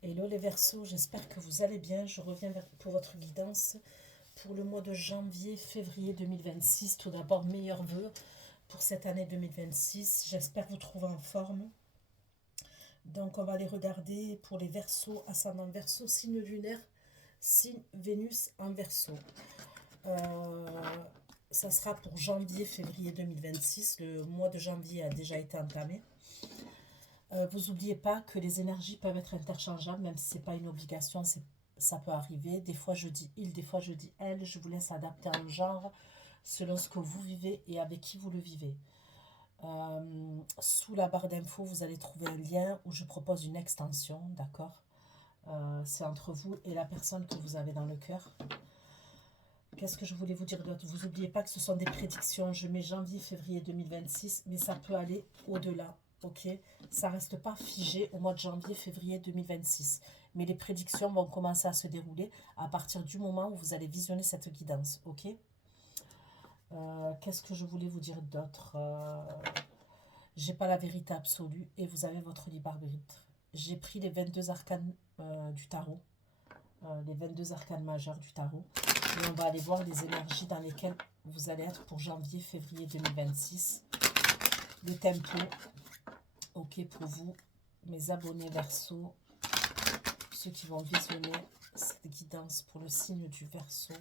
Hello les Verseaux, j'espère que vous allez bien. Je reviens pour votre guidance pour le mois de janvier-février 2026. Tout d'abord, meilleurs vœux pour cette année 2026. J'espère vous trouver en forme. Donc, on va les regarder pour les Verseaux, ascendant Verseau, signe lunaire, signe Vénus en Verseau. Euh, Ça sera pour janvier-février 2026. Le mois de janvier a déjà été entamé. Vous n'oubliez pas que les énergies peuvent être interchangeables, même si ce n'est pas une obligation, ça peut arriver. Des fois je dis il, des fois je dis elle. Je vous laisse adapter un genre selon ce que vous vivez et avec qui vous le vivez. Sous la barre d'infos, vous allez trouver un lien où je propose une extension, d'accord. C'est entre vous et la personne que vous avez dans le cœur. Qu'est-ce que je voulais vous dire d'autre? Vous n'oubliez pas que ce sont des prédictions. Je mets janvier-février 2026, mais ça peut aller au-delà. Ok, ça reste pas figé au mois de janvier-février 2026. Mais les prédictions vont commencer à se dérouler à partir du moment où vous allez visionner cette guidance. Ok. Qu'est-ce que je voulais vous dire d'autre? J'ai pas la vérité absolue et vous avez votre libre arbitre. J'ai pris les 22 arcanes du tarot, les 22 arcanes majeurs du tarot. Et on va aller voir les énergies dans lesquelles vous allez être pour janvier-février 2026. Le tempo, ok pour vous, mes abonnés Verseau, ceux qui vont visionner cette guidance pour le signe du Verseau,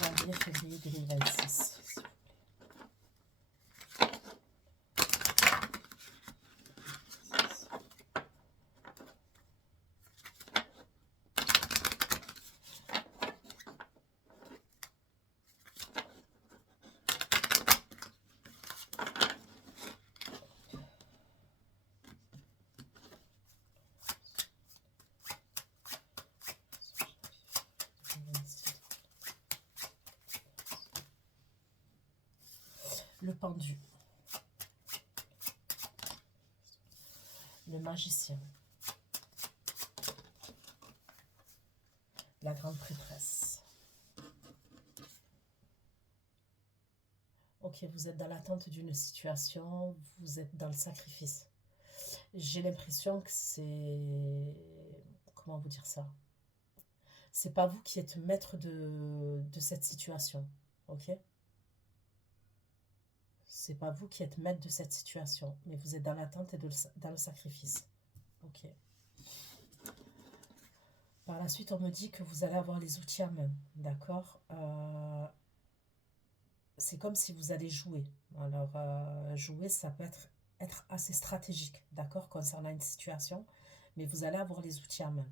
janvier-février 2026. Le pendu, le magicien, la grande prêtresse. Ok, vous êtes dans l'attente d'une situation, vous êtes dans le sacrifice. J'ai l'impression que c'est... Comment vous dire ça? C'est pas vous qui êtes maître de cette situation, ok? C'est pas vous qui êtes maître de cette situation, mais vous êtes dans l'attente et dans le sacrifice, ok? Par la suite, on me dit que vous allez avoir les outils en main, d'accord? C'est comme si vous allez jouer. Alors, jouer, ça peut être assez stratégique, d'accord, concernant une situation, mais vous allez avoir les outils en main.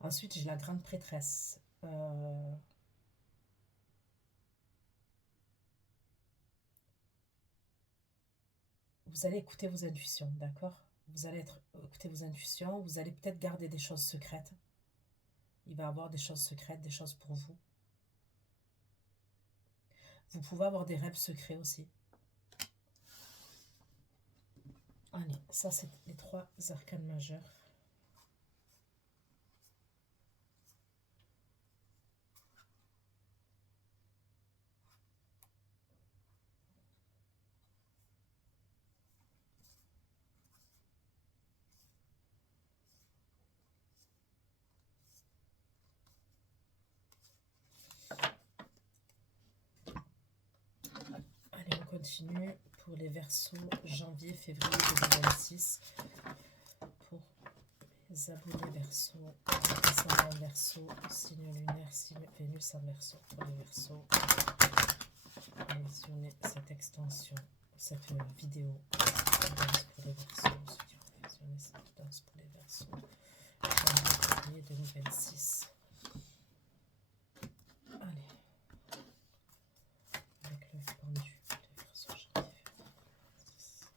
Ensuite, j'ai la grande prêtresse. Vous allez écouter vos intuitions, d'accord? Vous allez écouter vos intuitions, vous allez peut-être garder des choses secrètes. Il va y avoir des choses secrètes, des choses pour vous. Vous pouvez avoir des rêves secrets aussi. Allez, ça c'est les 3 arcanes majeurs. Allez, on continue pour les Verseaux janvier-février 2026. Pour les abonnés Verseaux, ascendant Verseau, signe lunaire, signe Vénus en Verseau. Pour les Verseaux, visionnez cette extension, cette vidéo pour les Verseaux, ceux qui ont visionné cette guidance pour les Verseaux, janvier-février 2026. Allez, avec le pendu, les Verseaux, janvier-février 2026.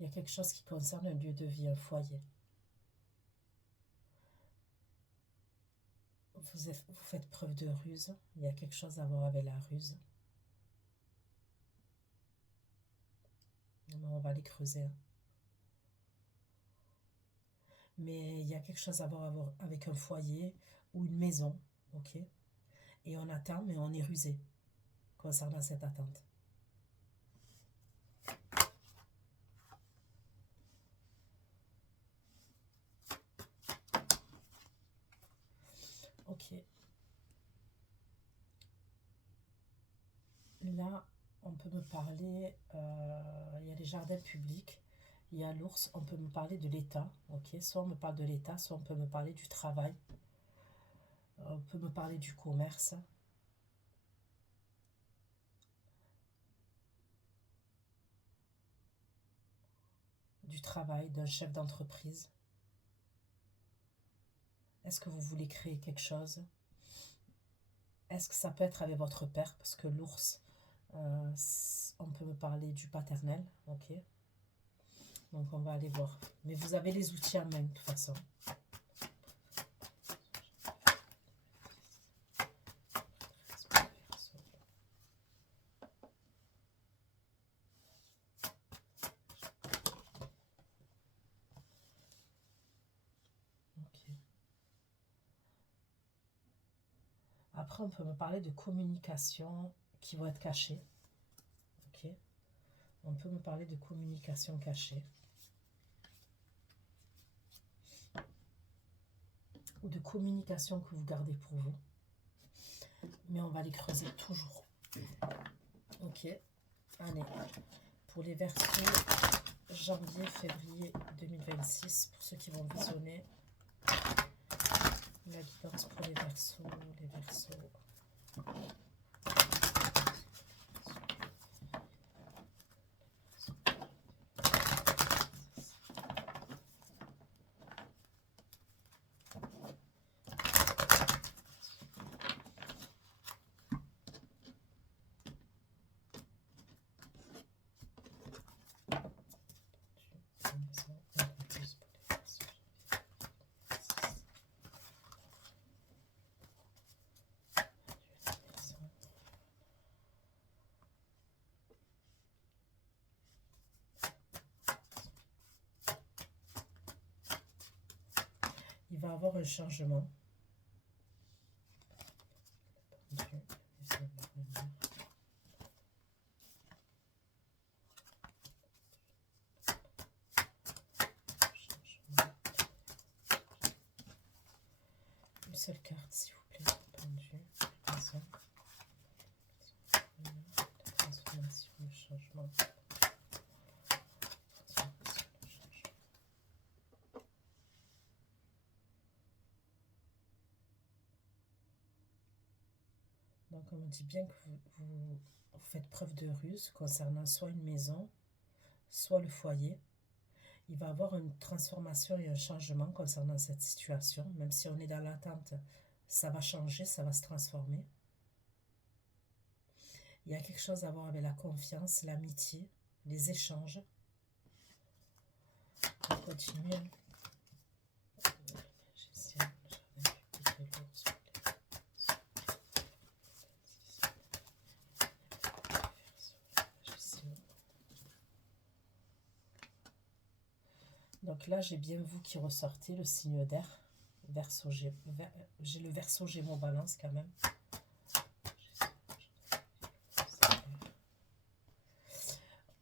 Il y a quelque chose qui concerne un lieu de vie, un foyer. Vous faites preuve de ruse. Il y a quelque chose à voir avec la ruse. va aller creuser, hein. Mais il y a quelque chose à voir avec un foyer ou une maison, ok? Et on attend, mais on est rusé concernant cette attente. Ok. Là, on peut me parler, il y a les jardins publics, il y a l'ours, on peut me parler de l'État, ok? Soit on me parle de l'État, soit on peut me parler du travail, on peut me parler du commerce, du travail, d'un chef d'entreprise. Est-ce que vous voulez créer quelque chose? Est-ce que ça peut être avec votre père? Parce que l'ours, on peut me parler du paternel, ok? Donc on va aller voir. Mais vous avez les outils en main de toute façon. Ok. Après, on peut me parler de communication qui vont être cachées. Ok. On peut me parler de communication cachée. Ou de communication que vous gardez pour vous. Mais on va les creuser toujours. Ok. Allez. Pour les Verseaux, janvier, février 2026, pour ceux qui vont visionner la guidance pour les Verseaux, les Verseaux. Il va y avoir un changement. Une seule carte, s'il vous plaît. Pendu, maison. La transformation, le changement. Donc on me dit bien que vous faites preuve de ruse concernant soit une maison, soit le foyer. Il va y avoir une transformation et un changement concernant cette situation. Même si on est dans l'attente, ça va changer, ça va se transformer. Il y a quelque chose à voir avec la confiance, l'amitié, les échanges. On continue. Donc là, j'ai bien vous qui ressortez, le signe d'air. J'ai le Verseau Gémeaux Balance quand même.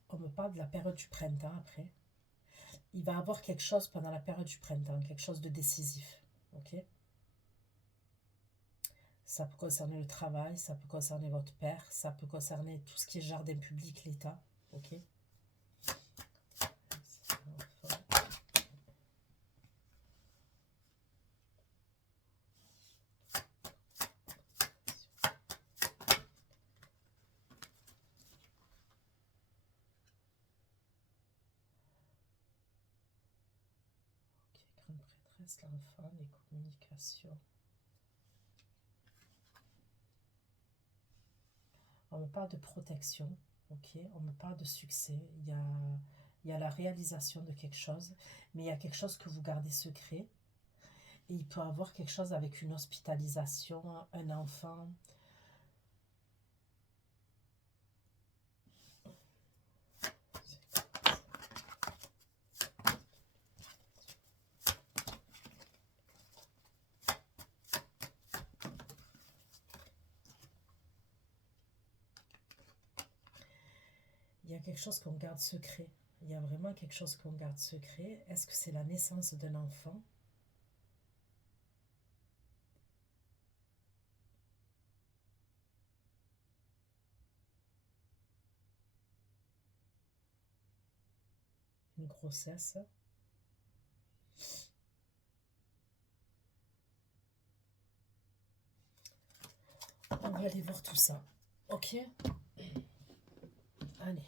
On me parle de la période du printemps après. Il va y avoir quelque chose pendant la période du printemps, quelque chose de décisif. Ok? Ça peut concerner le travail, ça peut concerner votre père, ça peut concerner tout ce qui est jardin public, l'État. Ok? Grande prêtresse, l'enfant, les communications. On me parle de protection, ok? On me parle de succès. Il y a la réalisation de quelque chose, mais il y a quelque chose que vous gardez secret. Et il peut y avoir quelque chose avec une hospitalisation, un enfant. a quelque chose qu'on garde secret. Il y a vraiment quelque chose qu'on garde secret. Est-ce que c'est la naissance d'un enfant? Une grossesse? On va aller voir tout ça. Ok? Allez.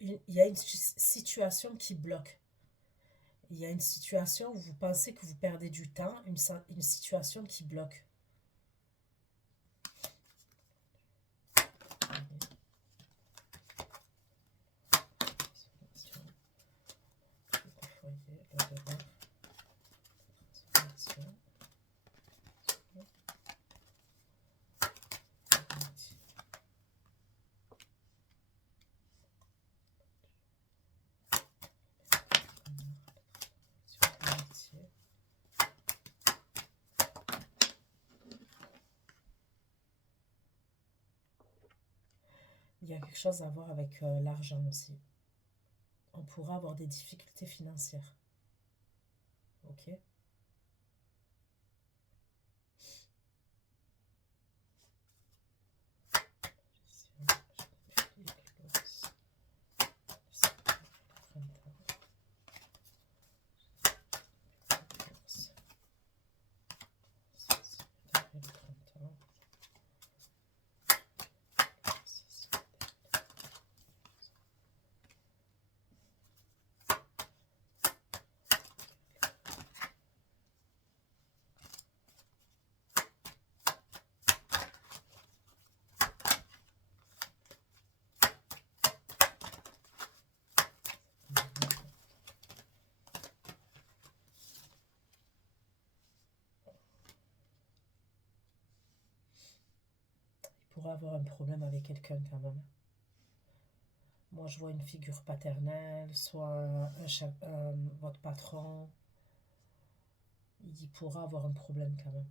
Il y a une situation qui bloque. Il y a une situation où vous pensez que vous perdez du temps, une situation qui bloque. Il y a quelque chose à voir avec l'argent aussi. On pourra avoir des difficultés financières. Ok? Pourra avoir un problème avec quelqu'un quand même. Moi, je vois une figure paternelle, soit votre patron. Il pourra avoir un problème quand même.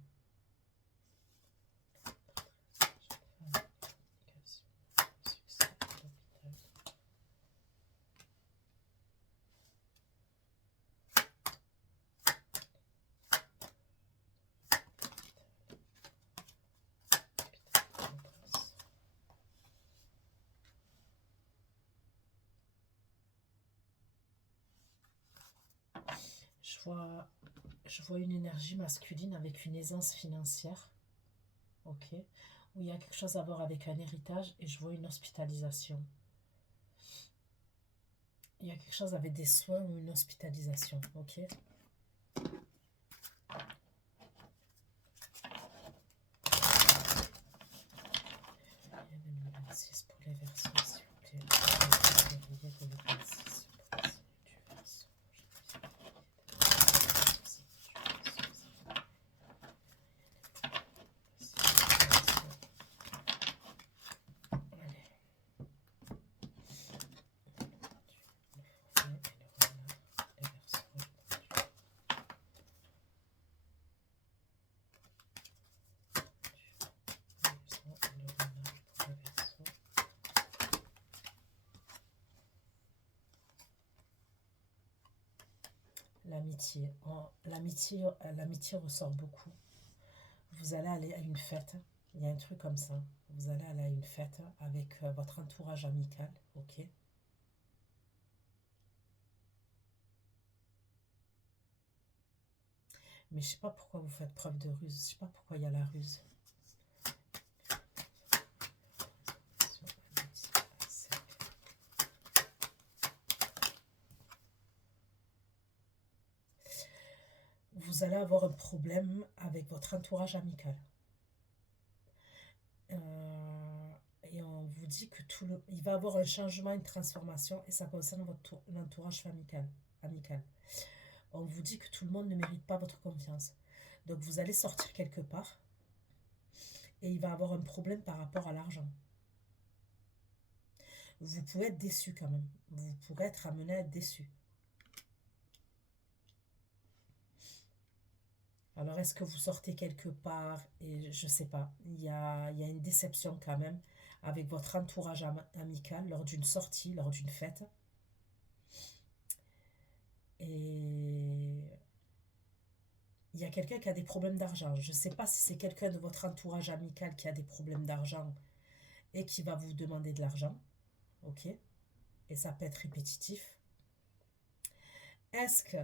Je vois une énergie masculine avec une aisance financière, ok, où il y a quelque chose à voir avec un héritage et je vois une hospitalisation. Il y a quelque chose avec des soins ou une hospitalisation, ok. 2026 pour les versos, s'il vous plaît. Février 2026 pour les signes du Verseau. L'amitié. L'amitié ressort beaucoup. Vous allez aller à une fête. Il y a un truc comme ça. Vous allez aller à une fête avec votre entourage amical. Ok. Mais je sais pas pourquoi vous faites preuve de ruse. Je sais pas pourquoi il y a la ruse. vous allez avoir un problème avec votre entourage amical. Et on vous dit que il va y avoir un changement, une transformation, et ça concerne votre entourage amical. On vous dit que tout le monde ne mérite pas votre confiance. Donc vous allez sortir quelque part, et il va y avoir un problème par rapport à l'argent. Vous pouvez être déçu quand même. Vous pourrez être amené à être déçu. Alors, est-ce que vous sortez quelque part et je sais pas, il y a une déception quand même avec votre entourage amical lors d'une sortie, lors d'une fête. Et il y a quelqu'un qui a des problèmes d'argent. Je ne sais pas si c'est quelqu'un de votre entourage amical qui a des problèmes d'argent et qui va vous demander de l'argent. Ok? Et ça peut être répétitif. Est-ce que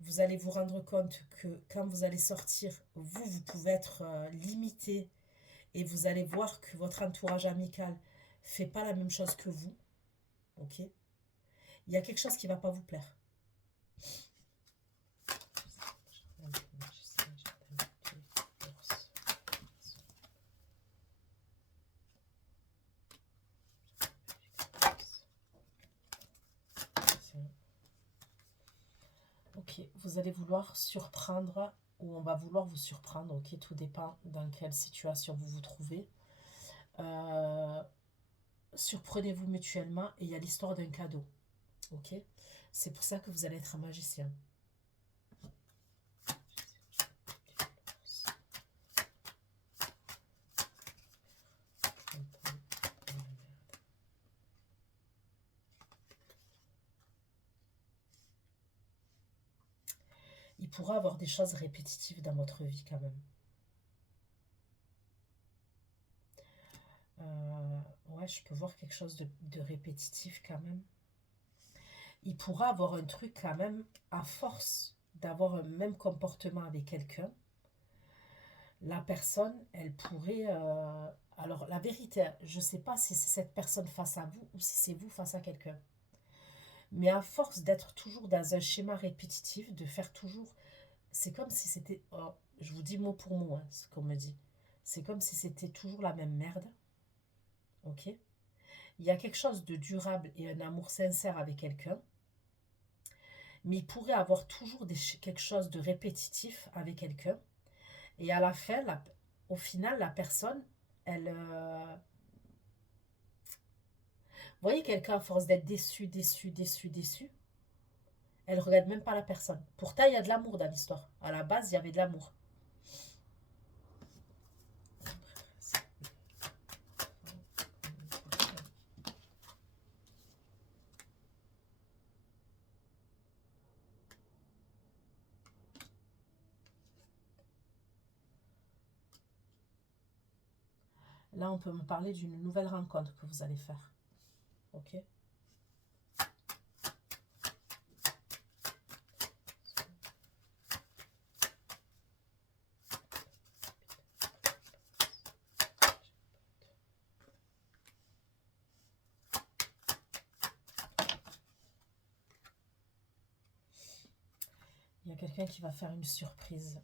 vous allez vous rendre compte que quand vous allez sortir, vous pouvez être limité et vous allez voir que votre entourage amical fait pas la même chose que vous. Ok? Il y a quelque chose qui va pas vous plaire. Ok, vous allez vouloir surprendre ou on va vouloir vous surprendre. Ok, tout dépend dans quelle situation vous vous trouvez. Surprenez-vous mutuellement et il y a l'histoire d'un cadeau. Ok, c'est pour ça que vous allez être un magicien. Il pourra avoir des choses répétitives dans votre vie quand même. Ouais, je peux voir quelque chose de répétitif quand même. Il pourra avoir un truc quand même, à force d'avoir un même comportement avec quelqu'un, la personne, elle pourrait... alors, la vérité, je ne sais pas si c'est cette personne face à vous ou si c'est vous face à quelqu'un. Mais à force d'être toujours dans un schéma répétitif, de faire toujours... C'est comme si c'était... oh, je vous dis mot pour mot, hein, ce qu'on me dit. C'est comme si c'était toujours la même merde. Ok? Il y a quelque chose de durable et un amour sincère avec quelqu'un. Mais il pourrait avoir toujours quelque chose de répétitif avec quelqu'un. Et à la fin, au final, la personne, elle... Vous voyez quelqu'un, à force d'être déçu, elle ne regarde même pas la personne. Pourtant, il y a de l'amour dans l'histoire. À la base, il y avait de l'amour. Là, on peut me parler d'une nouvelle rencontre que vous allez faire. Ok? Il y a quelqu'un qui va faire une surprise.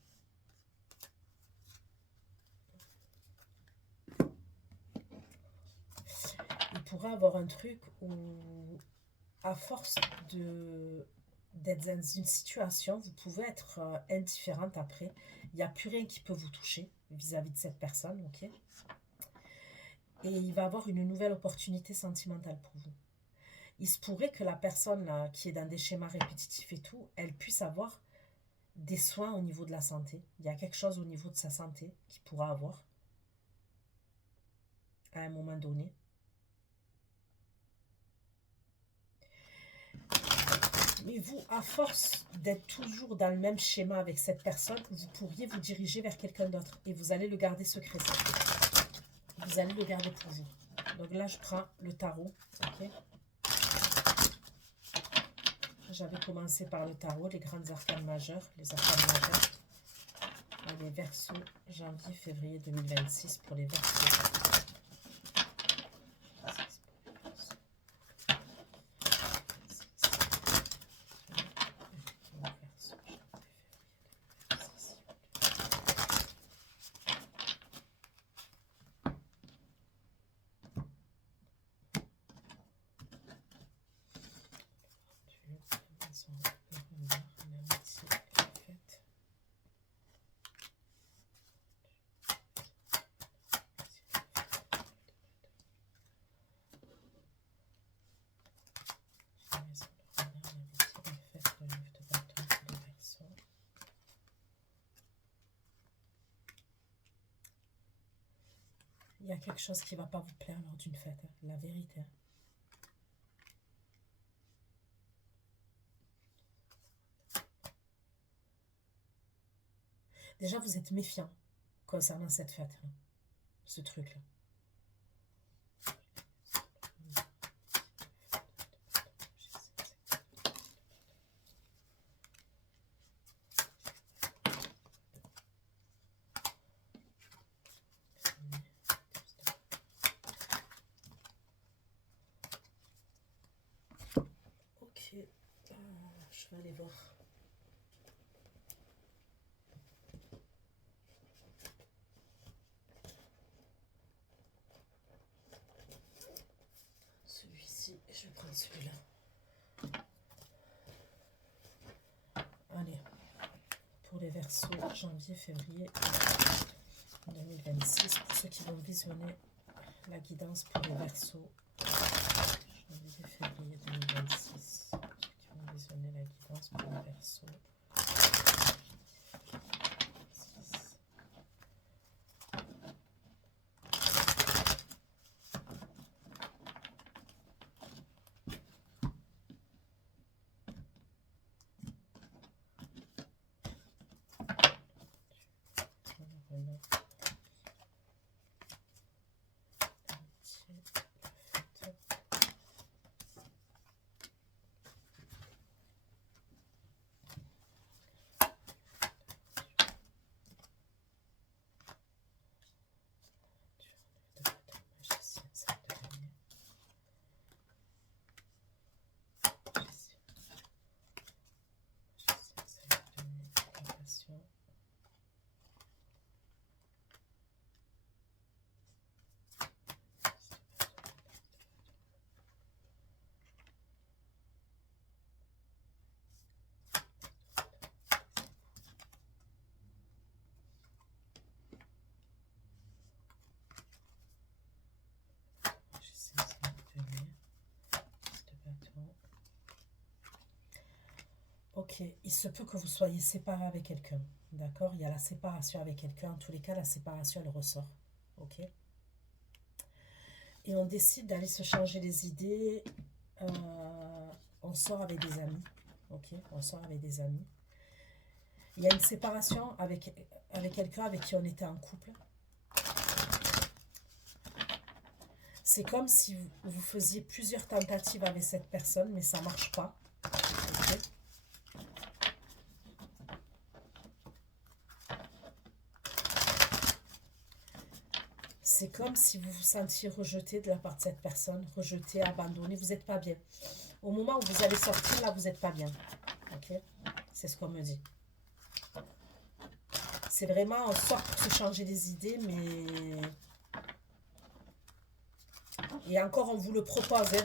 Il pourrait avoir un truc où, à force d'être dans une situation, vous pouvez être indifférente après. Il n'y a plus rien qui peut vous toucher vis-à-vis de cette personne, ok? Et il va avoir une nouvelle opportunité sentimentale pour vous. Il se pourrait que la personne là, qui est dans des schémas répétitifs et tout, elle puisse avoir des soins au niveau de la santé. Il y a quelque chose au niveau de sa santé qu'il pourra avoir à un moment donné. Mais vous, à force d'être toujours dans le même schéma avec cette personne, vous pourriez vous diriger vers quelqu'un d'autre et vous allez le garder secret. Vous allez le garder pour vous. Donc là, je prends le tarot. Ok. J'avais commencé par le tarot, les grandes arcanes majeures, les arcanes majeures. Les Verseaux, janvier, février 2026 pour les Verseaux. Il y a quelque chose qui ne va pas vous plaire lors d'une fête, hein, la vérité. Déjà, vous êtes méfiant concernant cette fête-là, ce truc-là. Ok, je vais aller voir. Celui-ci, je vais prendre celui-là. Allez, pour les Verseaux, janvier, février 2026, pour ceux qui vont visionner la guidance pour les Verseaux, janvier, février 2026, pour ceux qui vont visionner la guidance pour les Verseaux. Ok, il se peut que vous soyez séparés avec quelqu'un, d'accord? Il y a la séparation avec quelqu'un, en tous les cas, la séparation, elle ressort, ok? Et on décide d'aller se changer les idées, on sort avec des amis, ok? On sort avec des amis. Il y a une séparation avec quelqu'un avec qui on était en couple. C'est comme si vous faisiez plusieurs tentatives avec cette personne, mais ça ne marche pas, ok? C'est comme si vous vous sentiez rejeté de la part de cette personne, rejeté, abandonné, vous n'êtes pas bien. Au moment où vous allez sortir, là, vous n'êtes pas bien. Ok? C'est ce qu'on me dit. C'est vraiment, on sort pour se changer les idées, mais... Et encore, on vous le propose, hein.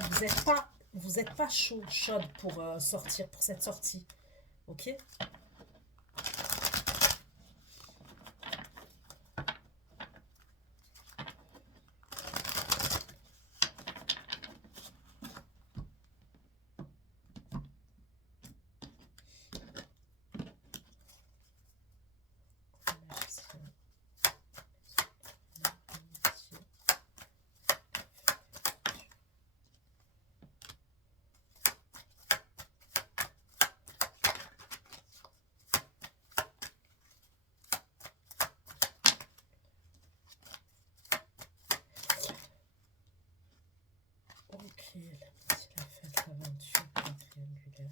Vous n'êtes pas chaud, chaude pour sortir, pour cette sortie. Ok? Ok, la fête, l'aventure, la triangulaire.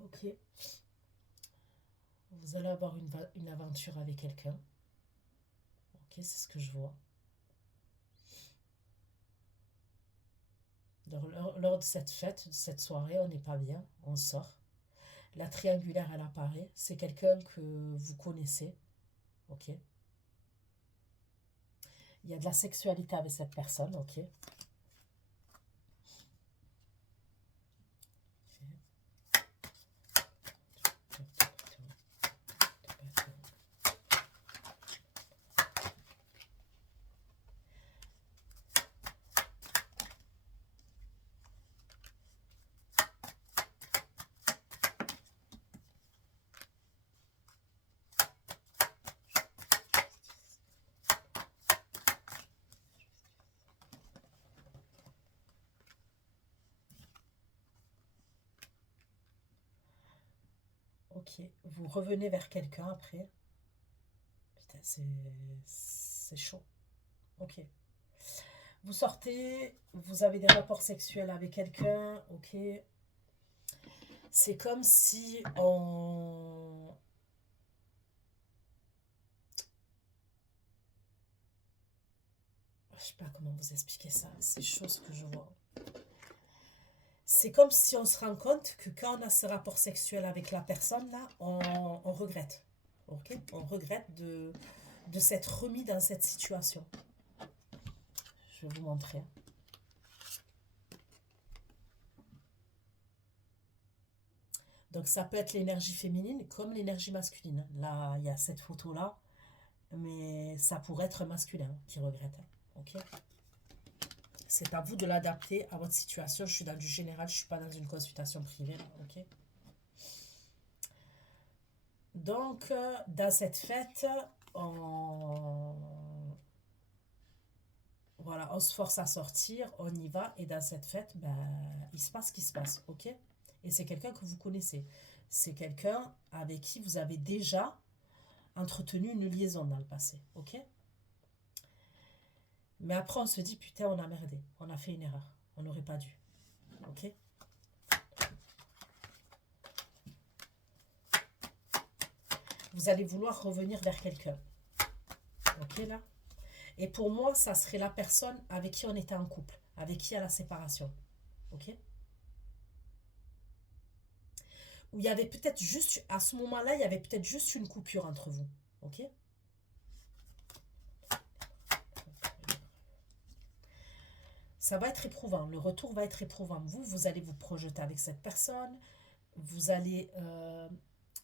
Ok. Vous allez avoir une aventure avec quelqu'un. Ok, c'est ce que je vois. Lors de cette fête, de cette soirée, on n'est pas bien, on sort. La triangulaire, elle apparaît. C'est quelqu'un que vous connaissez. Ok. Il y a de la sexualité avec cette personne. Ok. Ok. Vous revenez vers quelqu'un après. Putain, c'est chaud. Ok. Vous sortez, vous avez des rapports sexuels avec quelqu'un, ok. C'est comme si on... Je sais pas comment vous expliquer ça, c'est chaud ce que je vois. C'est comme si on se rend compte que quand on a ce rapport sexuel avec la personne, là, on regrette. Ok. On regrette de s'être remis dans cette situation. Je vais vous montrer. Donc ça peut être l'énergie féminine comme l'énergie masculine. Là, il y a cette photo-là, mais ça pourrait être masculin qui regrette. Ok. C'est à vous de l'adapter à votre situation. Je suis dans du général, je ne suis pas dans une consultation privée. Ok. Donc, dans cette fête, on... Voilà, on se force à sortir, on y va, et dans cette fête, ben, il se passe ce qui se passe, ok? Et c'est quelqu'un que vous connaissez. C'est quelqu'un avec qui vous avez déjà entretenu une liaison dans le passé, ok? Mais après, on se dit, putain, on a merdé, on a fait une erreur, on n'aurait pas dû, ok? Vous allez vouloir revenir vers quelqu'un, ok là? Et pour moi, ça serait la personne avec qui on était en couple, avec qui il y a la séparation, ok? Où il y avait peut-être juste, à ce moment-là, il y avait peut-être juste une coupure entre vous, ok? Ça va être éprouvant, le retour va être éprouvant. Vous allez vous projeter avec cette personne, vous allez,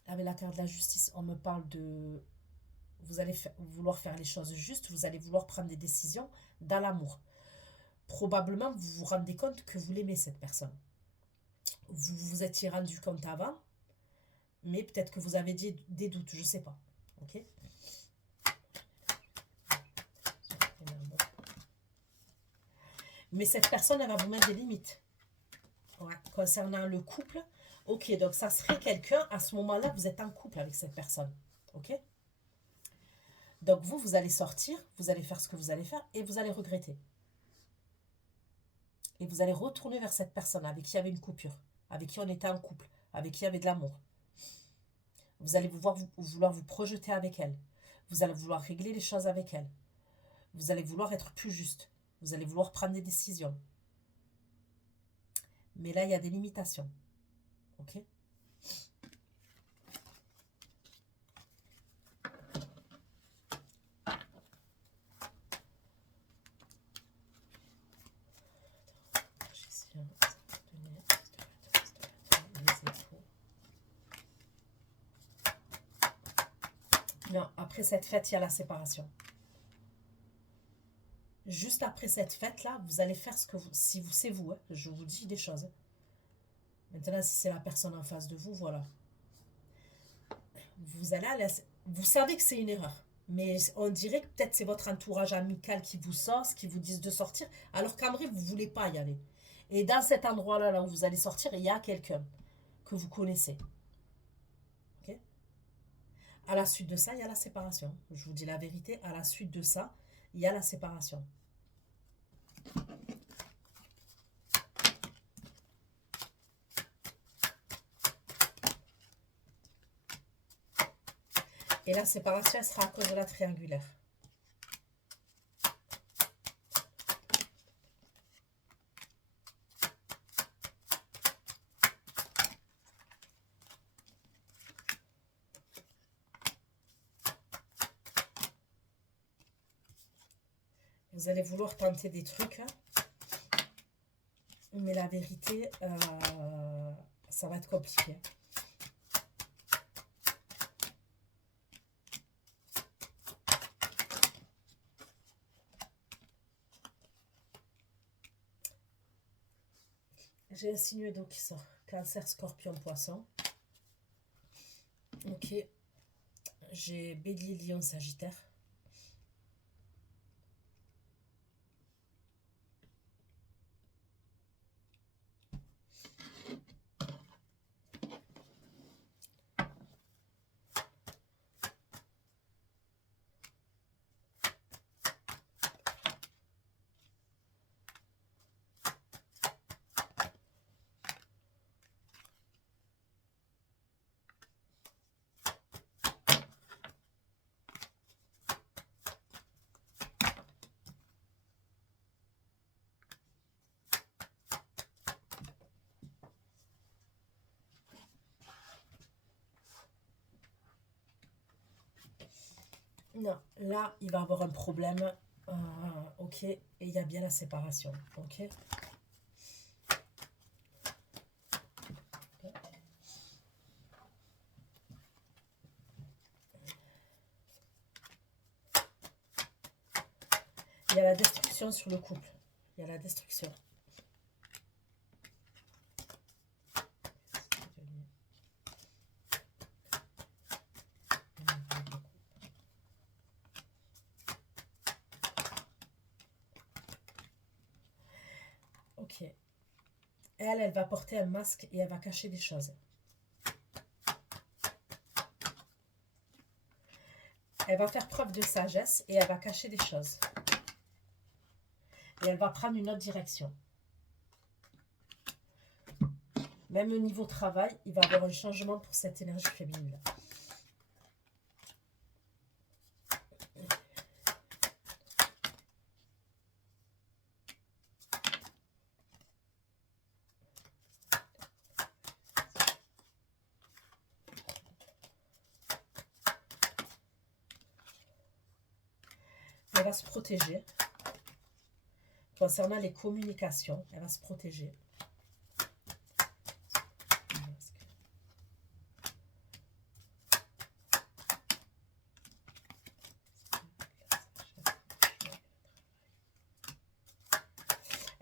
avec la carte de la justice, on me parle de... Vous allez vouloir faire les choses justes, vous allez vouloir prendre des décisions dans l'amour. Probablement, vous vous rendez compte que vous l'aimez, cette personne. Vous vous étiez rendu compte avant, mais peut-être que vous avez des doutes, je ne sais pas. Ok. Mais cette personne, elle va vous mettre des limites. Ouais. Concernant le couple, ok, donc ça serait quelqu'un, à ce moment-là, vous êtes en couple avec cette personne. Ok. Donc vous allez sortir, vous allez faire ce que vous allez faire et vous allez regretter. Et vous allez retourner vers cette personne avec qui il y avait une coupure, avec qui on était en couple, avec qui il y avait de l'amour. Vous allez vouloir vous projeter avec elle. Vous allez vouloir régler les choses avec elle. Vous allez vouloir être plus juste. Vous allez vouloir prendre des décisions. Mais là, il y a des limitations. Ok. Non, après cette fête, il y a la séparation. Juste après cette fête-là, vous allez faire ce que vous... Si vous, c'est vous, hein, je vous dis des choses. Maintenant, si c'est la personne en face de vous, voilà. Vous allez à vous savez que c'est une erreur. Mais on dirait que peut-être c'est votre entourage amical qui vous sort, qui vous disent de sortir, alors qu'en vrai, vous ne voulez pas y aller. Et dans cet endroit-là, là où vous allez sortir, il y a quelqu'un que vous connaissez. Ok. À la suite de ça, il y a la séparation. Je vous dis la vérité, à la suite de ça, il y a la séparation. Et la séparation, elle sera à cause de la triangulaire. Vous allez vouloir tenter des trucs, hein, mais la vérité, ça va être compliqué. J'ai un signe d'eau qui sort. Cancer, scorpion, poisson. Ok. J'ai bélier, lion, sagittaire. Non, là, il va avoir un problème. Ok, et il y a bien la séparation. Ok. Il y a la destruction sur le couple. Il y a la destruction. Ok. Elle va porter un masque et elle va cacher des choses. Elle va faire preuve de sagesse et elle va cacher des choses. Et elle va prendre une autre direction. Même au niveau travail, il va y avoir un changement pour cette énergie féminine. Elle va se protéger. Concernant les communications, elle va se protéger.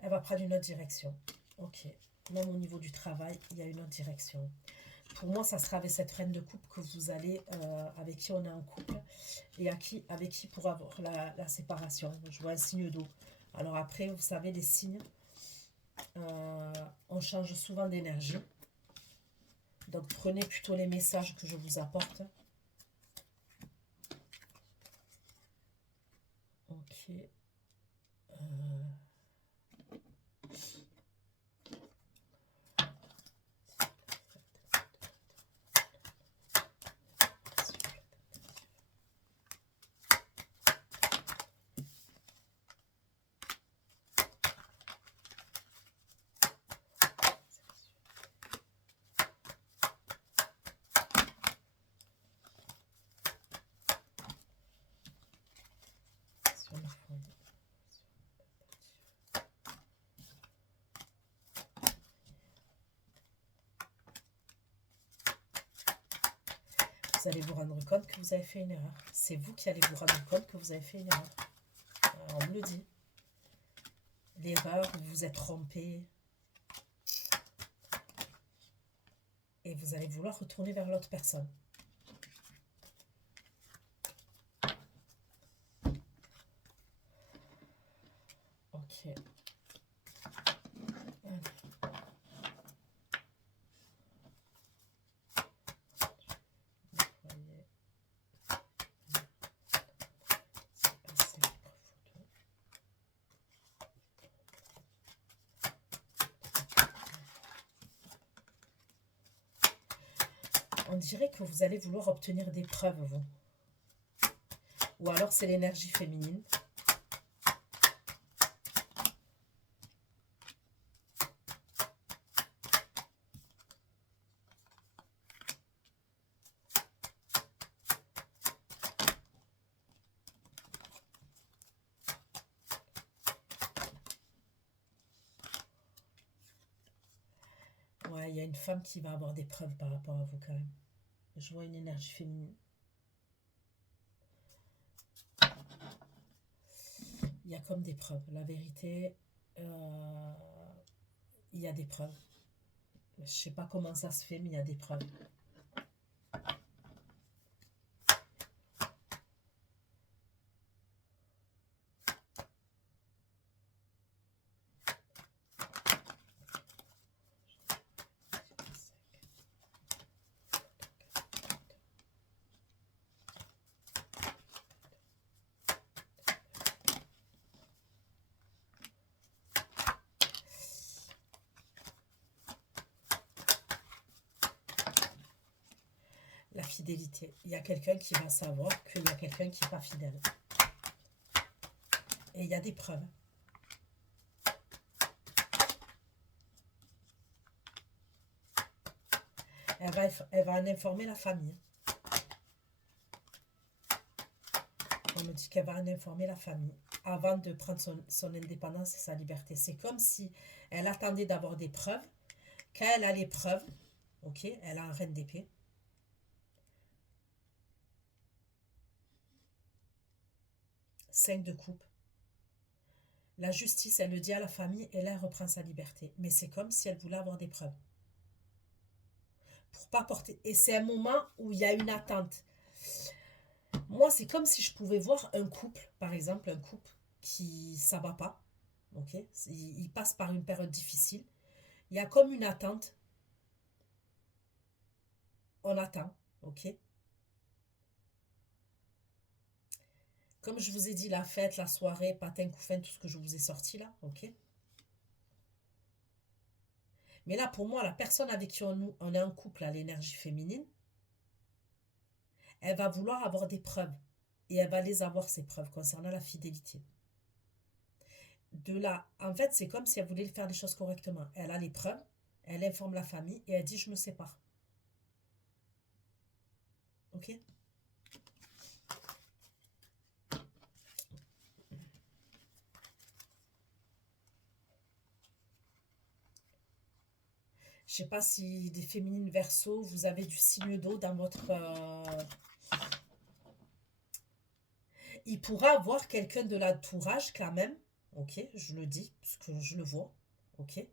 Elle va prendre une autre direction. Ok. Même au niveau du travail, il y a une autre direction. Pour moi, ça sera avec cette reine de coupe que vous allez, avec qui on est en couple, et avec qui pour avoir la séparation. Je vois un signe d'eau. Alors après, vous savez, les signes, on change souvent d'énergie. Donc prenez plutôt les messages que je vous apporte. Ok. Sur le foyer. Vous allez vous rendre compte que vous avez fait une erreur. C'est vous qui allez vous rendre compte que vous avez fait une erreur. On me le dit. L'erreur, vous vous êtes trompé. Et vous allez vouloir retourner vers l'autre personne. Ok. Allez. On dirait que vous allez vouloir obtenir des preuves, vous. Ou alors c'est l'énergie féminine. Ouais, il y a une femme qui va avoir des preuves par rapport à vous quand même. Je vois une énergie féminine. Il y a comme des preuves. La vérité, il y a des preuves. Je ne sais pas comment ça se fait, mais il y a des preuves. La fidélité. Il y a quelqu'un qui va savoir qu'il y a quelqu'un qui n'est pas fidèle. Et il y a des preuves. Elle va en informer la famille. me dit qu'elle va en informer la famille avant de prendre son indépendance et sa liberté. C'est comme si elle attendait d'avoir des preuves. Quand elle a les preuves, ok, elle a un reine d'épée. Cinq de coupe. La justice, elle le dit à la famille et là, elle reprend sa liberté. Mais c'est comme si elle voulait avoir des preuves. Pour pas porter. Et c'est un moment où il y a une attente. Moi, c'est comme si je pouvais voir un couple, par exemple, un couple qui, ça va pas. Ok, il passe par une période difficile. Il y a comme une attente. On attend. Ok. Comme je vous ai dit, la fête, la soirée, patin, couffin, tout ce que je vous ai sorti là. Ok. Mais là, pour moi, la personne avec qui on est en couple à l'énergie féminine, elle va vouloir avoir des preuves. Et elle va les avoir, ces preuves, concernant la fidélité. De là, en fait, c'est comme si elle voulait faire les choses correctement. Elle a les preuves, elle informe la famille et elle dit je me sépare. Ok? Je sais pas si des féminines verso, vous avez du signe d'eau dans votre... Il pourra avoir quelqu'un de l'entourage quand même. Ok, je le dis, parce que je le vois. Ok.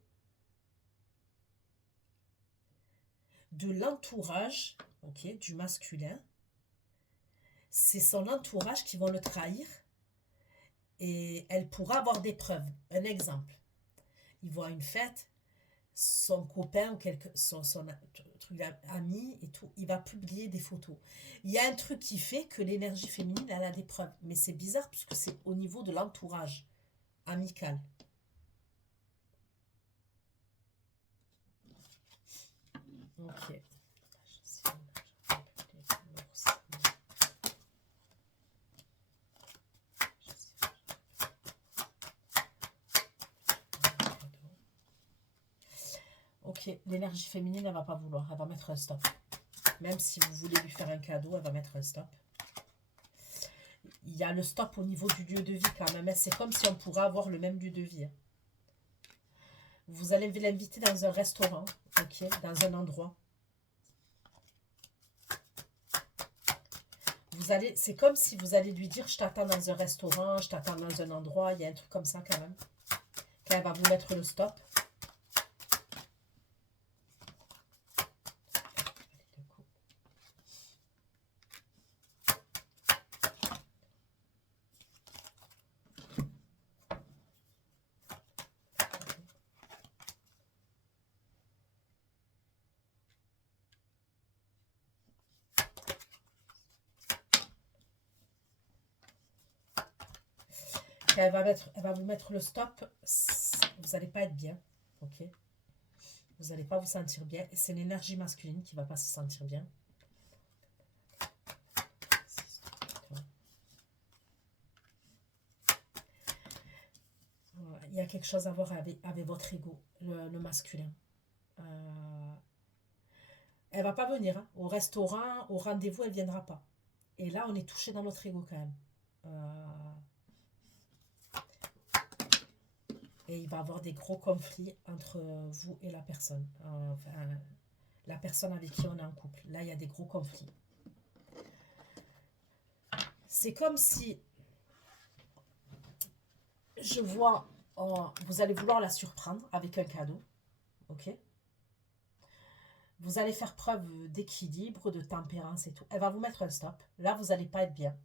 De l'entourage, ok, du masculin. C'est son entourage qui vont le trahir. Et elle pourra avoir des preuves. Un exemple. Il voit une fête, son copain ou son truc ami et tout, il va publier des photos. Il y a un truc qui fait que l'énergie féminine, elle a des preuves. Mais c'est bizarre puisque c'est au niveau de l'entourage amical. Ok. Ok, l'énergie féminine, elle va pas vouloir. Elle va mettre un stop. Même si vous voulez lui faire un cadeau, elle va mettre un stop. Il y a le stop au niveau du lieu de vie quand même. C'est comme si on pourrait avoir le même lieu de vie. Vous allez l'inviter dans un restaurant, ok, dans un endroit. C'est comme si vous allez lui dire, je t'attends dans un restaurant, je t'attends dans un endroit. Il y a un truc comme ça quand même. Quand elle va vous mettre le stop. Elle va vous mettre le stop, vous n'allez pas être bien, ok? Vous n'allez pas vous sentir bien. Et c'est l'énergie masculine qui ne va pas se sentir bien. Il y a quelque chose à voir avec votre ego, le masculin. Elle ne va pas venir hein. Au restaurant, au rendez-vous, elle ne viendra pas. Et là, on est touché dans notre ego quand même. Et il va y avoir des gros conflits entre vous et la personne. Enfin, la personne avec qui on est en couple. Là, il y a des gros conflits. C'est comme si je vois, vous allez vouloir la surprendre avec un cadeau. Ok? Vous allez faire preuve d'équilibre, de tempérance et tout. Elle va vous mettre un stop. Là, vous n'allez pas être bien.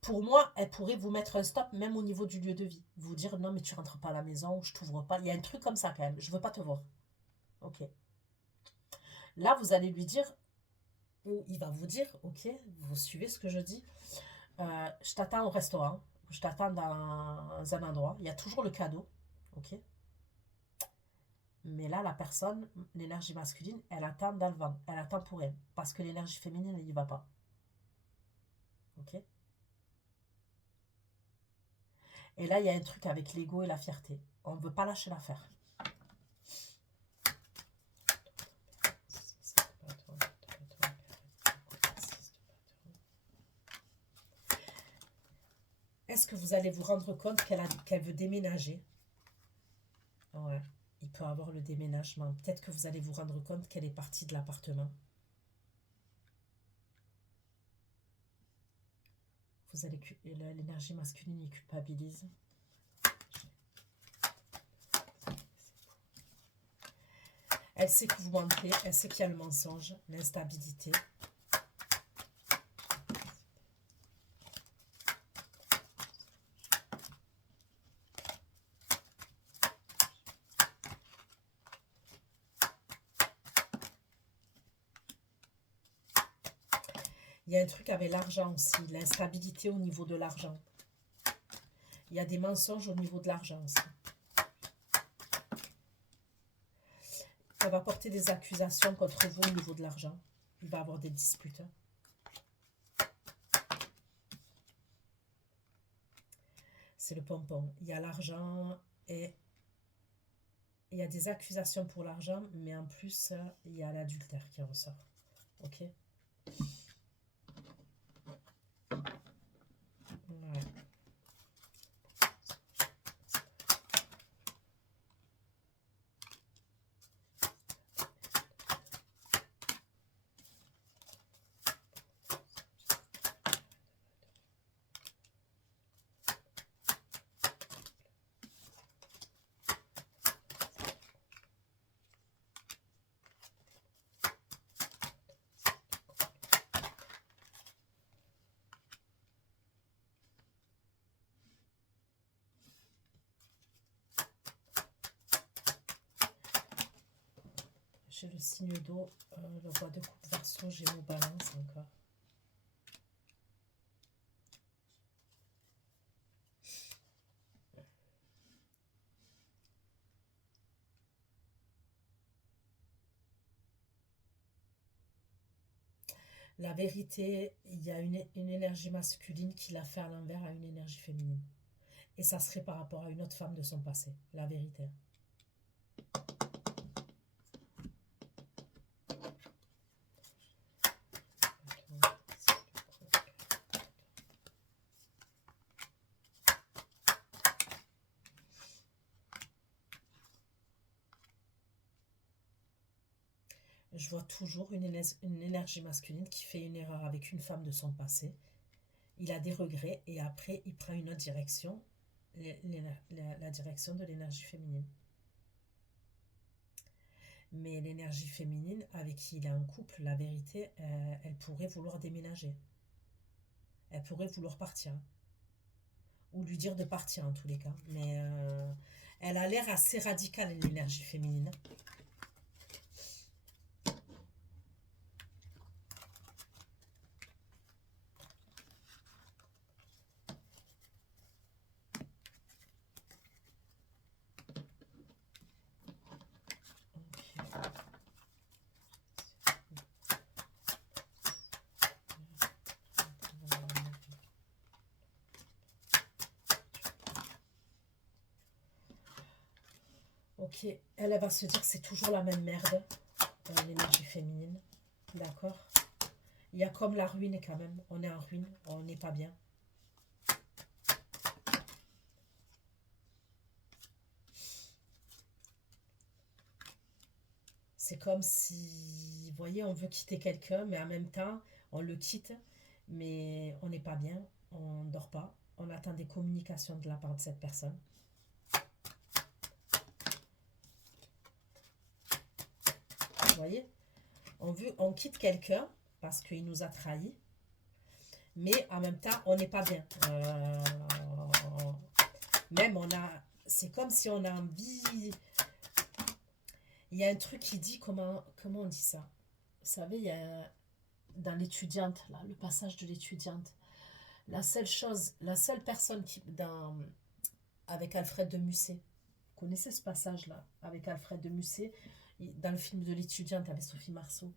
Pour moi, elle pourrait vous mettre un stop même au niveau du lieu de vie. Vous dire non mais tu rentres pas à la maison, je t'ouvre pas. Il y a un truc comme ça quand même. Je veux pas te voir. Ok. Là, vous allez lui dire, ou il va vous dire, ok, vous suivez ce que je dis. Je t'attends au restaurant. Je t'attends dans un endroit. Il y a toujours le cadeau. Ok. Mais là, la personne, l'énergie masculine, elle attend dans le vent. Elle attend pour elle. Parce que l'énergie féminine, elle n'y va pas. Ok. Et là, il y a un truc avec l'ego et la fierté. On ne veut pas lâcher l'affaire. est-ce que vous allez vous rendre compte qu'elle veut déménager? Ouais, il peut avoir le déménagement. Peut-être que vous allez vous rendre compte qu'elle est partie de l'appartement. L'énergie masculine y culpabilise. Elle sait que vous mentez, elle sait qu'il y a le mensonge, l'instabilité. Il y a un truc avec l'argent aussi, l'instabilité au niveau de l'argent. Il y a des mensonges au niveau de l'argent aussi. Elle va porter des accusations contre vous au niveau de l'argent. Il va y avoir des disputes. C'est le pompon. Il y a l'argent et il y a des accusations pour l'argent, mais en plus, il y a l'adultère qui ressort. Ok? Ouais. J'ai le signe d'eau, le roi de coupe, verseau, gémeaux, balance encore. La vérité, il y a une énergie masculine qui l'a fait à l'envers à une énergie féminine. Et ça serait par rapport à une autre femme de son passé. La vérité. Je vois toujours une énergie masculine qui fait une erreur avec une femme de son passé. Il a des regrets et après, il prend une autre direction, la direction de l'énergie féminine. Mais l'énergie féminine avec qui il est en couple, la vérité, elle pourrait vouloir déménager. Elle pourrait vouloir partir. Ou lui dire de partir en tous les cas. Mais elle a l'air assez radicale, l'énergie féminine. Ok, elle va se dire que c'est toujours la même merde, l'énergie féminine. D'accord? Il y a comme la ruine quand même. On est en ruine, on n'est pas bien. C'est comme si, vous voyez, on veut quitter quelqu'un, mais en même temps, on le quitte, mais on n'est pas bien, on ne dort pas, on attend des communications de la part de cette personne. Vous voyez, on quitte quelqu'un parce qu'il nous a trahis, mais en même temps, on n'est pas bien. Même c'est comme si on a envie. Il y a un truc qui dit, comment on dit ça? Vous savez, il y a dans l'étudiante, là, le passage de l'étudiante. La seule personne avec Alfred de Musset. Vous connaissez ce passage-là, avec Alfred de Musset, dans le film de l'étudiante avec Sophie Marceau.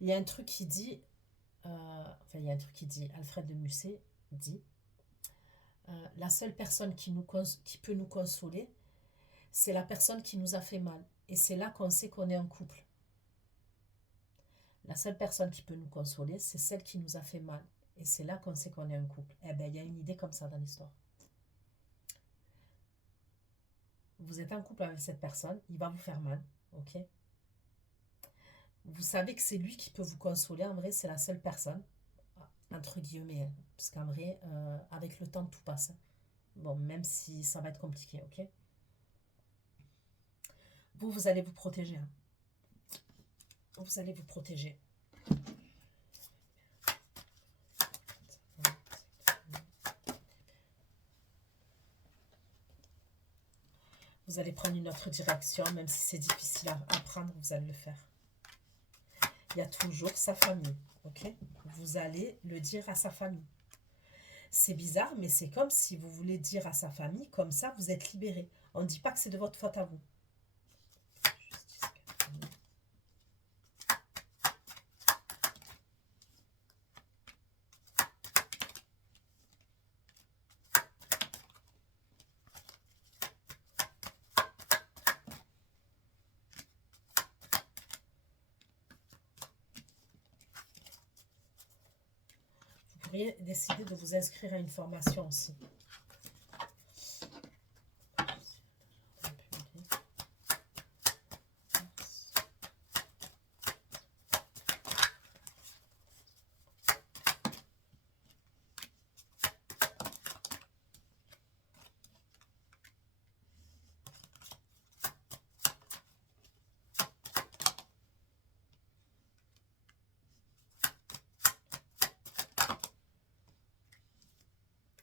Il y a un truc qui dit, Alfred de Musset dit, la seule personne qui peut nous consoler, c'est la personne qui nous a fait mal. Et c'est là qu'on sait qu'on est en couple. La seule personne qui peut nous consoler, c'est celle qui nous a fait mal. Et c'est là qu'on sait qu'on est un couple. Eh bien, il y a une idée comme ça dans l'histoire. Vous êtes en couple avec cette personne, il va vous faire mal, ok? Vous savez que c'est lui qui peut vous consoler, en vrai, c'est la seule personne, entre guillemets, hein, parce qu'en vrai, avec le temps, tout passe. Bon, même si ça va être compliqué, ok? Vous allez vous protéger, hein. Vous allez vous protéger. Vous allez prendre une autre direction, même si c'est difficile à prendre, vous allez le faire. Il y a toujours sa famille, ok? Vous allez le dire à sa famille. C'est bizarre, mais c'est comme si vous voulez dire à sa famille, comme ça, vous êtes libéré. On ne dit pas que c'est de votre faute à vous. Vous pourriez décider de vous inscrire à une formation aussi.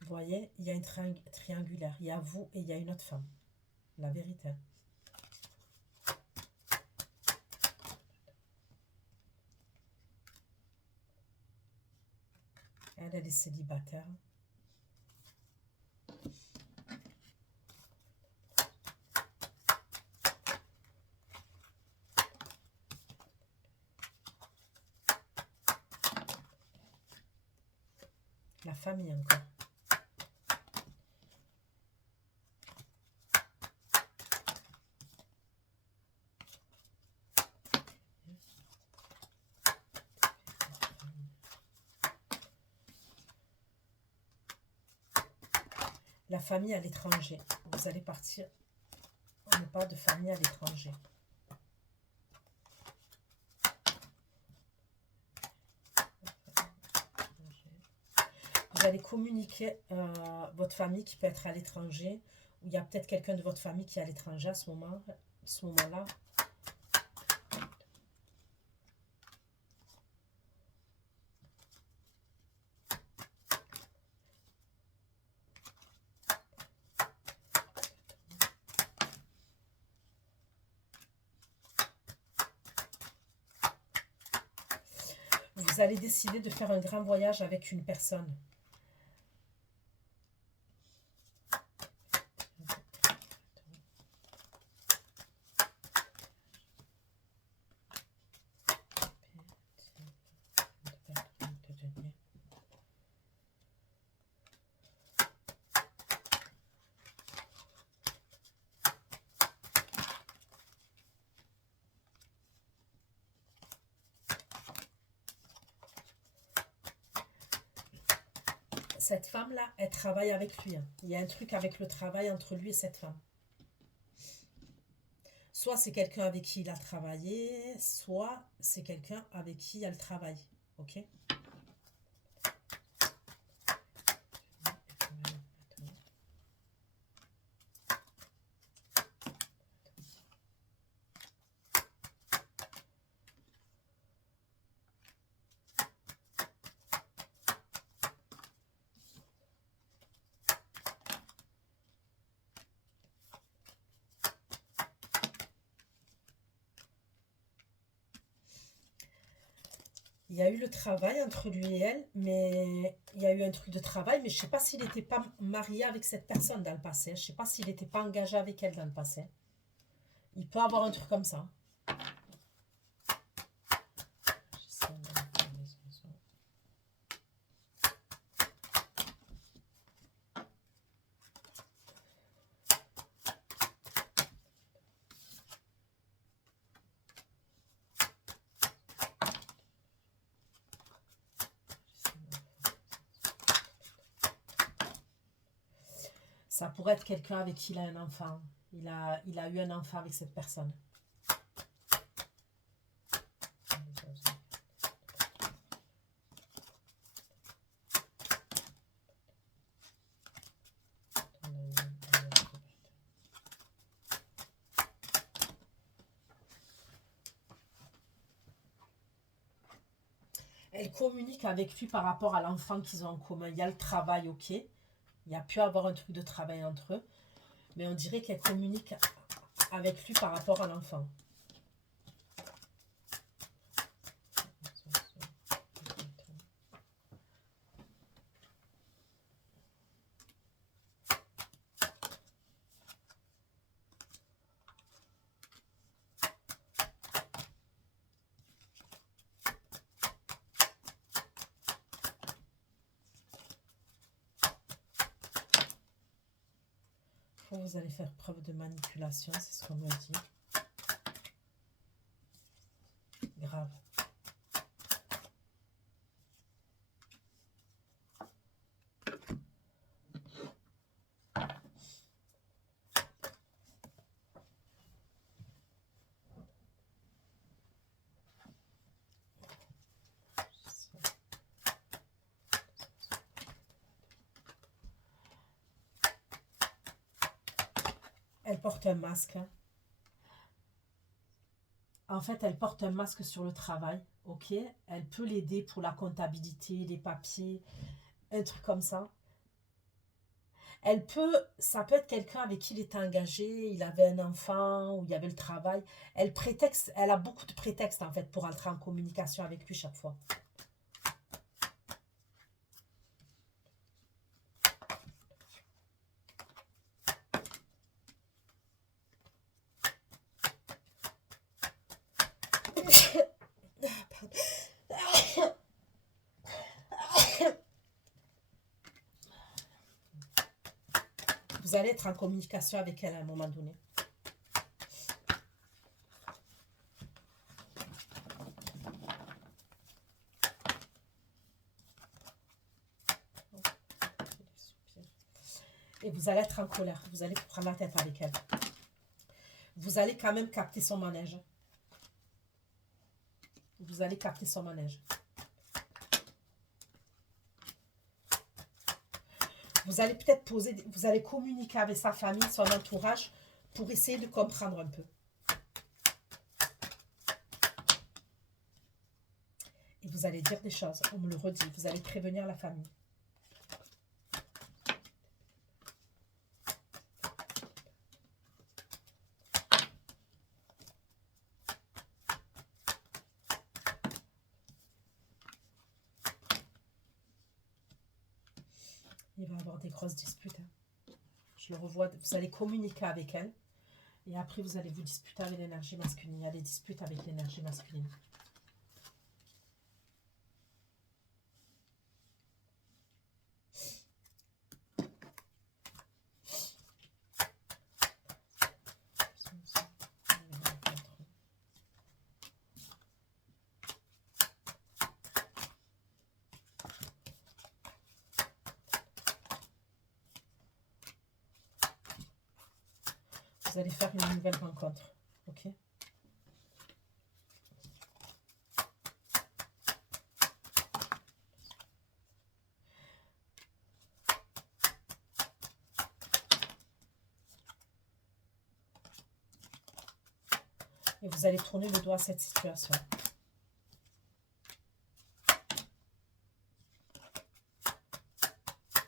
Vous voyez, il y a une triangulaire. Il y a vous et il y a une autre femme. La vérité. Elle est célibataire. La famille encore. La famille à l'étranger. Vous allez partir. On ne parle de famille à l'étranger. Vous allez communiquer votre famille qui peut être à l'étranger. Ou il y a peut-être quelqu'un de votre famille qui est à l'étranger à ce moment-là. Vous allez décider de faire un grand voyage avec une personne. Cette femme-là, elle travaille avec lui, hein. Il y a un truc avec le travail entre lui et cette femme. Soit c'est quelqu'un avec qui il a travaillé, soit c'est quelqu'un avec qui elle travaille. Ok? Il y a eu le travail entre lui et elle, mais il y a eu un truc de travail, mais je ne sais pas s'il n'était pas marié avec cette personne dans le passé. Je ne sais pas s'il n'était pas engagé avec elle dans le passé. Il peut avoir un truc comme ça. Ça pourrait être quelqu'un avec qui il a un enfant. Il a eu un enfant avec cette personne. Elle communique avec lui par rapport à l'enfant qu'ils ont en commun. Il y a le travail, ok. Il y a pu avoir un truc de travail entre eux. Mais on dirait qu'elle communique avec lui par rapport à l'enfant. Vous allez faire preuve de manipulation, c'est ce qu'on me dit. Grave. Elle porte un masque. En fait, elle porte un masque sur le travail, ok? Elle peut l'aider pour la comptabilité, les papiers, un truc comme ça. Elle peut, ça peut être quelqu'un avec qui il était engagé, il avait un enfant, ou il y avait le travail. Elle prétexte, elle a beaucoup de prétextes en fait pour entrer en communication avec lui chaque fois. Vous allez être en communication avec elle à un moment donné. Et vous allez être en colère. Vous allez prendre la tête avec elle. Vous allez quand même capter son manège. Vous allez capter son manège. Vous allez peut-être poser, vous allez communiquer avec sa famille, son entourage, pour essayer de comprendre un peu. Et vous allez dire des choses, on me le redit, vous allez prévenir la famille. Il va y avoir des grosses disputes. Hein. Je le revois, vous allez communiquer avec elle. Et après, vous allez vous disputer avec l'énergie masculine. Il y a des disputes avec l'énergie masculine. Vous allez faire une nouvelle rencontre. Ok? Et vous allez tourner le dos à cette situation.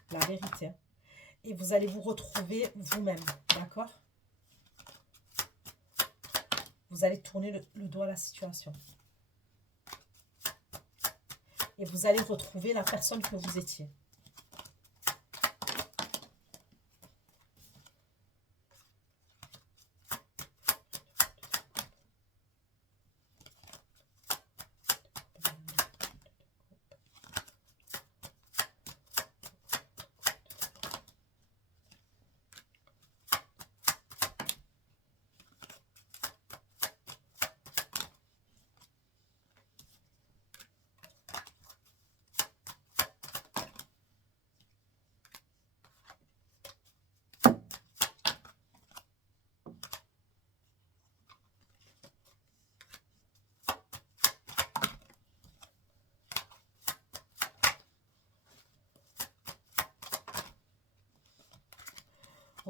La vérité. Et vous allez vous retrouver vous-même. D'accord? Vous allez tourner le dos à la situation. Et vous allez retrouver la personne que vous étiez.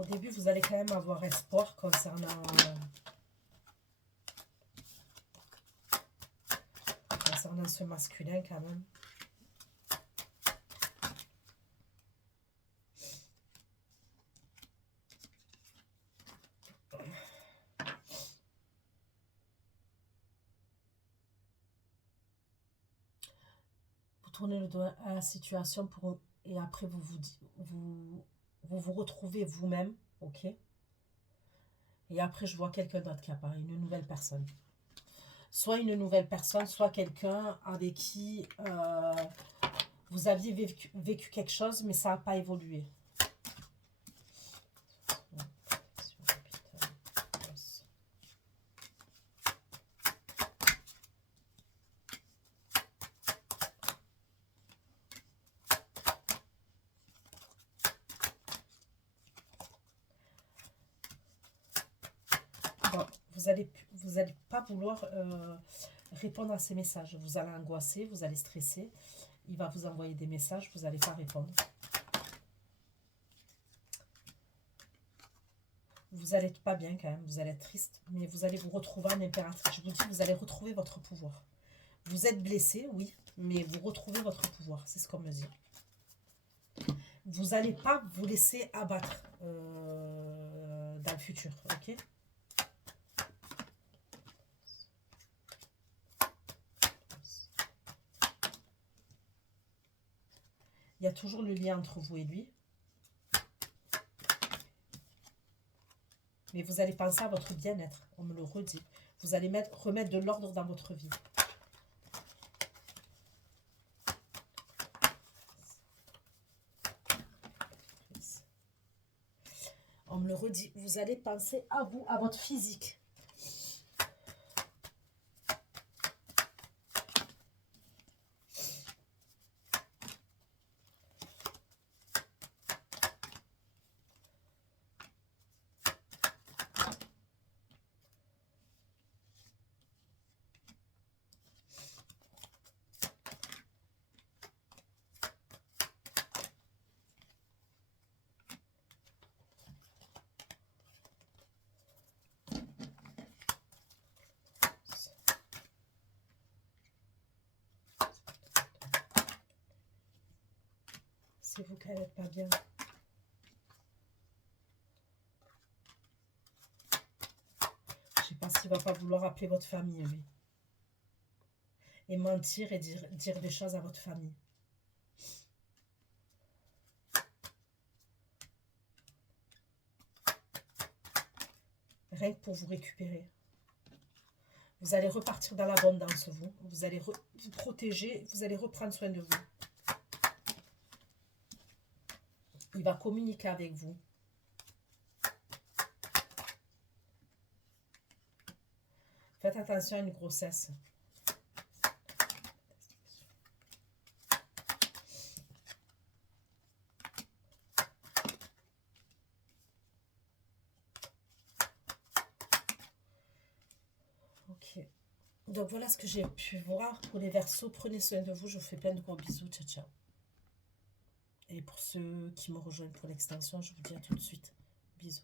Au début, vous allez quand même avoir espoir concernant ce masculin quand même. Vous tournez le doigt à la situation et après vous retrouvez vous-même, ok? Et après, je vois quelqu'un d'autre qui apparaît, une nouvelle personne. Soit une nouvelle personne, soit quelqu'un avec qui vous aviez vécu quelque chose, mais ça n'a pas évolué. Bon, vous allez pas vouloir répondre à ces messages. Vous allez angoisser, vous allez stresser. Il va vous envoyer des messages, vous n'allez pas répondre. Vous allez être pas bien quand même, vous allez être triste, mais vous allez vous retrouver en impératrice. Je vous dis, vous allez retrouver votre pouvoir. Vous êtes blessé, oui, mais vous retrouvez votre pouvoir, c'est ce qu'on me dit. Vous n'allez pas vous laisser abattre dans le futur, ok? Il y a toujours le lien entre vous et lui. Mais vous allez penser à votre bien-être, on me le redit. Vous allez remettre de l'ordre dans votre vie. On me le redit, vous allez penser à vous, à votre physique. C'est vous qui n'êtes pas bien. Je ne sais pas s'il ne va pas vouloir appeler votre famille, lui. Et mentir et dire des choses à votre famille. Rien que pour vous récupérer. Vous allez repartir dans l'abondance, vous. Vous allez vous protéger, vous allez reprendre soin de vous. Il va communiquer avec vous. Faites attention à une grossesse. Ok. Donc voilà ce que j'ai pu voir pour les Verseaux. Prenez soin de vous. Je vous fais plein de gros bisous. Ciao, ciao. Et pour ceux qui me rejoignent pour l'extension, je vous dis à tout de suite. Bisous.